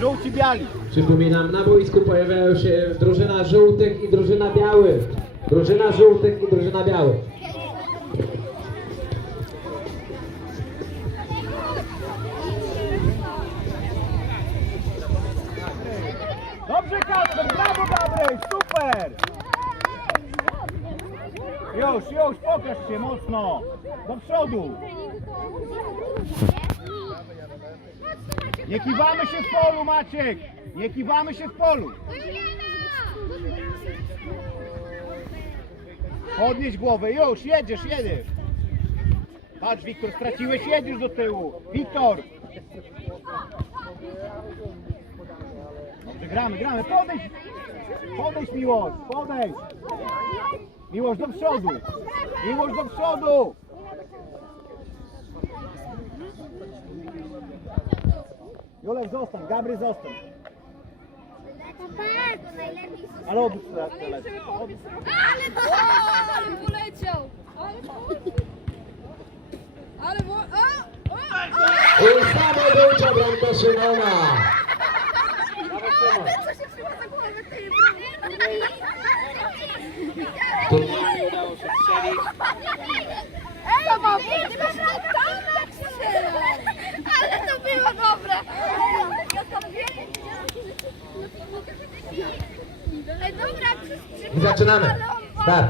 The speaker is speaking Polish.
Żółci biali. Przypominam, na boisku pojawiają się drużyna żółtych i drużyna białych. Drużyna żółtych i drużyna białych. Dobrze Kasper, brawo Gabryś, super! Już, już, pokaż się mocno. Do przodu. Nie kiwamy się w polu, Maciek. Nie kiwamy się w polu. Podnieś głowę, już, jedziesz, jedziesz. Patrz, Wiktor, straciłeś, jedziesz do tyłu. Wiktor. Dobrze, gramy, gramy, podejdź. Podejdź, Miłosz, podejdź. Miłosz do przodu. Miłosz do przodu. Julek, zostań, Gabry, zostań. Ale odłóż telefon. Ale to! Ale poleciał! Ale poleciał! Ale bo... O! O! O! I samobójcza bramka Szymona. Co się trzyma za głowę, ty? Mtatonana. Baba.